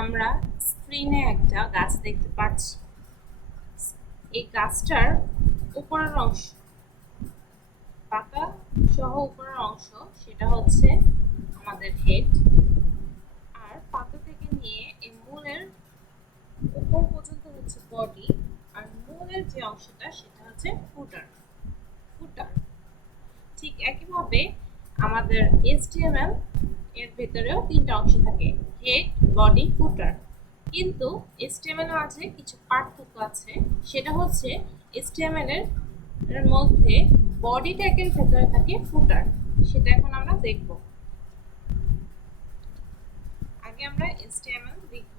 আমরা স্ক্রিনে একটা গাছ দেখতে পাচ্ছি। এই গাছটার উপরের অংশ, পাতা সহ উপরের অংশ, সেটা হচ্ছে আমাদের হেড। আর পাতা থেকে নিয়ে এই মূলের উপর পর্যন্ত হচ্ছে বডি। আর মূলের যে অংশটা সেটা হচ্ছে ফুটার। ঠিক একইভাবে আমাদের HTML এর ভেতরেও তিনটা অংশ থাকে, হেড, বডি, ফুটার। কিন্তু HTML এর মাঝে কিছু পার্থক্য আছে। সেটা হচ্ছে HTML এর মধ্যে বডি ট্যাগের ভেতরে থাকে ফুটার। সেটা এখন আমরা দেখব। আগে আমরা HTML দেখব।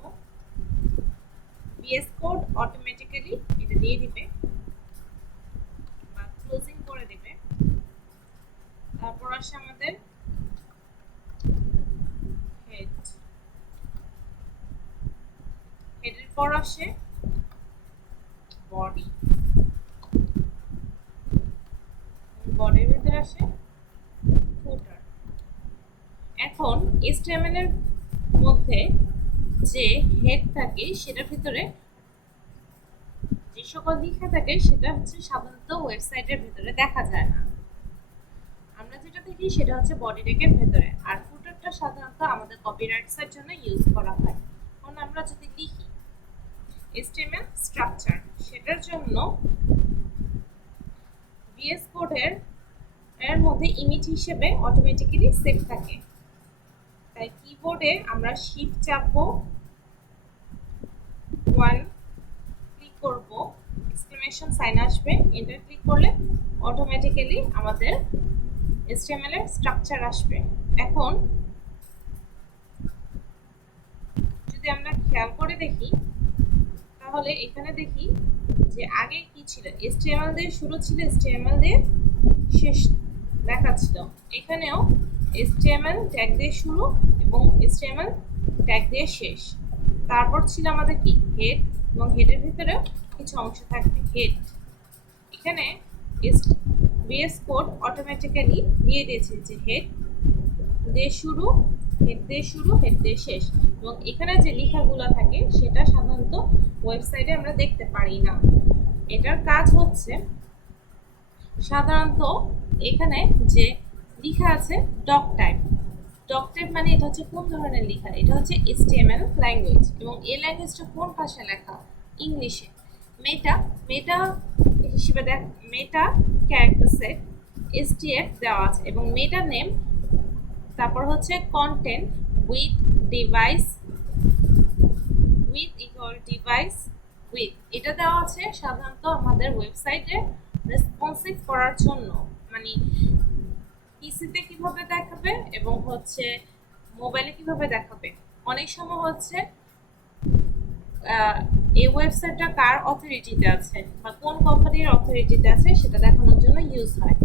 VS কোড অটোমেটিক্যালি এটা দিয়ে দিবে বা ক্লোজিং করে দিবে। তারপর আসে আমাদের হেড, হেডের পর আসে বডি, বডির ভিতরে আসে ফুটার। এখন HTML এর মধ্যে যে হেড থাকে সেটার ভিতরে যে সকল লেখা থাকে সেটা হচ্ছে সাধারণত ওয়েবসাইটের ভিতরে দেখা যায় না। আমরা যেটা দেখি সেটা হচ্ছে বডি ট্যাগের ভিতরে, আর ফুটারটা সাধারণত আমাদের কপিরাইটসের জন্য ইউজ করা হয়। এখন আমরা যদি লিখি HTML স্ট্রাকচার, সেটার জন্য VS কোডের এর মধ্যে ইমেজ হিসেবে অটোমেটিক্যালি সেভ থাকে। তাই কিবোর্ডে আমরা শিফট চাপবো, 1 ক্লিক করব, এক্সক্লেমেশন সাইন আসবে, এন্টার ক্লিক করলে অটোমেটিক্যালি আমাদের HTML এর স্ট্রাকচার আসবে। এখন যদি আমরা খেয়াল করে দেখি তাহলে এখানে দেখি যে আগে কি ছিল, HTML দিয়ে শুরু ছিল, HTML দিয়ে শেষ দেখাচ্ছিল। এখানেও HTML ট্যাগ দিয়ে শুরু এবং HTML ট্যাগ দিয়ে শেষ। তারপর ছিল আমাদের কি হেড, এবং হেডের ভিতরে কিছু অংশ থাকবে হেড। এখানে VS কোড অটোমেটিক্যালি দিয়ে দিয়েছে যে হেড দিয়ে শুরু, হেড দিয়ে শুরু, হেড দিয়ে শেষ। এবং এখানে যে লেখাগুলো থাকে সেটা সাধারণত ওয়েবসাইটে আমরা দেখতে পারি না। এটার কাজ হচ্ছে সাধারণত এখানে যে লেখা আছে ডক টাইপ, ডক টাইপ মানে এটা হচ্ছে কোন ধরনের লেখা, এটা হচ্ছে HTML ল্যাঙ্গুয়েজ, এবং এই ল্যাঙ্গুয়েজটা কোন ভাষায় লেখা, ইংলিশে। মেটা মেটা হিসেবে মেটা ক্যারেক্টার সেট STF দেওয়া আছে, এবং মেটা নেম, তারপর হচ্ছে content with device, with equal device with, এটা দেওয়া আছে সাধারণত আমাদের ওয়েবসাইটে রেসপন্সিভ করার জন্য। মানে পিসিতে কিভাবে দেখাবে এবং হচ্ছে মোবাইলে কিভাবে দেখাবে। অনেক সময় হচ্ছে এই ওয়েবসাইটটা কার অথরিটিতে আছে বা কোন কোম্পানির অথরিটিতে আছে সেটা দেখানোর জন্য ইউজ হয়।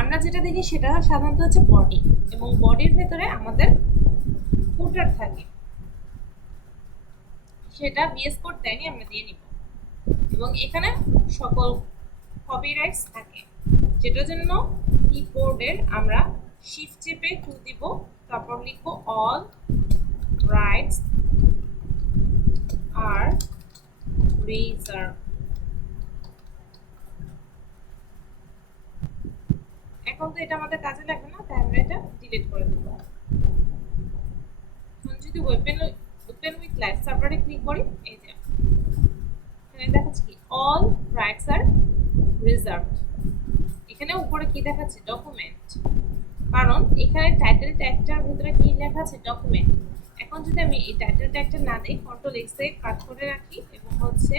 আমরা যেটা দেখি সেটা সাধারণত হচ্ছে বডি, এবং বডির ভেতরে আমাদের ফুটার থাকে, সেটা VS কোড দেয়নি, আমরা দিয়ে নিব। এবং এখানে সকল কপিরাইটস থাকে, যেটার জন্য কিবোর্ডের আমরা শিফট চেপে 2 দিব, তারপর লিখব অল রাইটস আর রিজার্ভ। এখন তো এটা আমাদের কাজে লাগবে না, তাই আমরা এটা ডিলিট করে দেব। এখন যদি ওপেন উইথ লাইভ সার্ভারে ক্লিক করি, এই যে এখানে দেখাচ্ছে কি অল রাইটস আর রিজার্ভড। এখানে উপরে কি দেখাচ্ছে ডকুমেন্ট, কারণ এখানে টাইটেল ট্যাগটার ভিতরে কি লেখা আছে ডকুমেন্ট। এখন যদি আমি এই টাইটেল ট্যাগটা না দিই, কন্ট্রোল এক্স এ কাট করে রাখি এবং হচ্ছে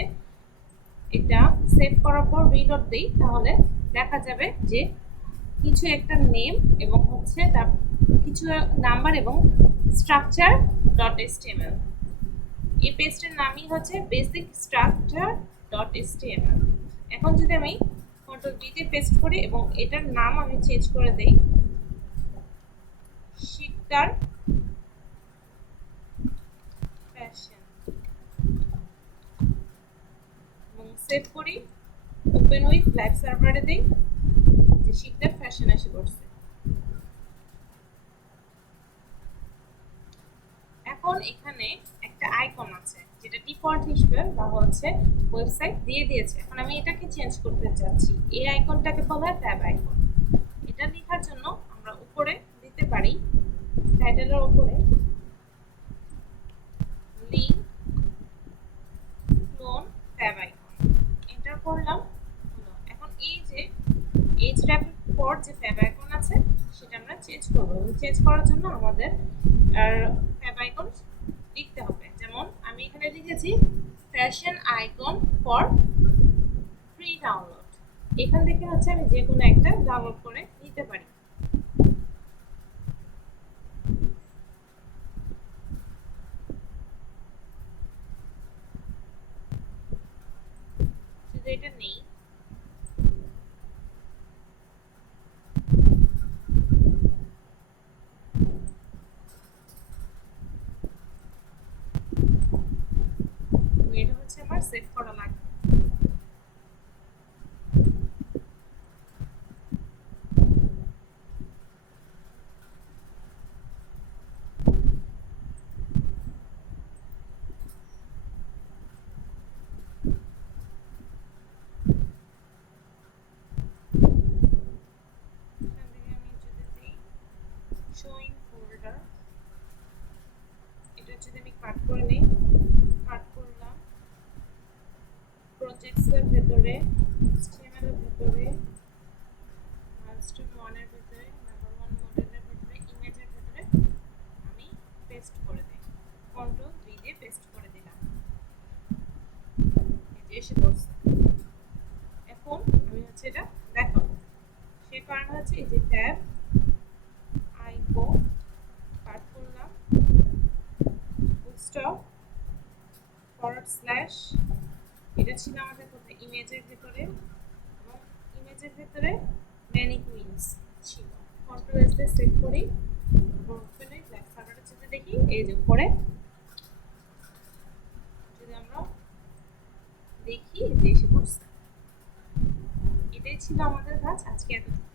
এটা সেভ করার পর রিলোড দিই, তাহলে দেখা যাবে যে কিছু একটা নেম এবং হচ্ছে তার কিছু নাম্বার এবং স্ট্রাকচার ডট HTML। এই পেজটার নামই হচ্ছে বেসিক স্ট্রাকচার ডট HTML। এখন যদি আমি কন্ট্রোল বি দিয়ে পেস্ট করি এবং এটার নাম আমি চেঞ্জ করে দেই শিকদার ফ্যাশন এবং সেভ করি, ওপেন উইথ লাইভ সার্ভারে দেই, যে শিকদার ফ্যাশন এসে পড়ছে। এখন এখানে একটা একটা আইকন আছে যেটা ডিফল্ট হিসেবে বা হচ্ছে ওয়েবসাইট দিয়ে দিয়েছে। এখন আমি এটাকে চেঞ্জ করতে চাচ্ছি। এই আইকনটাকে বলা হয় ট্যাব আইকন। এটা লেখার জন্য আমরা উপরে দিতে পারি টাইটেলের উপরে link clone tab icon, enter করলাম। হলো। এখন এই যে এইচ ট্যাবের পর যে ট্যাব আইকন আছে সেটা আমরা চেঞ্জ করব। চেঞ্জ করার জন্য আমাদের ট্যাব আইকন লিখতে হবে। যেমন আমি এখানে লিখেছি fashion icon for free download. এখান থেকে হচ্ছে আমি যে কোনো একটা ডাউনলোড করে নিতে পারি। যদি এটা নেই, এটা হচ্ছে আমার সেভ করা লাগবে। এখান থেকে আমি যদি দিই শোয়িং ফোল্ডার, এটা যদি আমি কাট করে নিই, কাট করলাম প্রজেক্টস এর ভেতরে, HTML এর ভেতরে, মাইলস্টোন 1 এর ভেতরে, নাম্বার 1 মডেলের ভেতরে, ইমেজের ভেতরে আমি পেস্ট করে দিই। কন্ট্রোল 3 দিয়ে পেস্ট করে দিলাম। এই যে এসে পড়ছে। এখন আমি হচ্ছে এটা দেখাবো। সেই কারণে হচ্ছে এই যে ট্যাব আইকন কাট করলাম, স্টপ ফরওয়ার্ড স্ল্যাশ, এটা ছিল আমাদের কোথায় ইমেজের ভেতরে, এবং ইমেজের ভেতরে ম্যানিকুইনস ছিল। কন্ট্রোল এস দিয়ে সেভ করি, ওপেনে ব্ল্যাক সার্ভারটা যদি দেখি এই যে উপরে যদি আমরা দেখি যে এসে পড়ছে। এটাই ছিল আমাদের কাজ আজকে এতটুকু।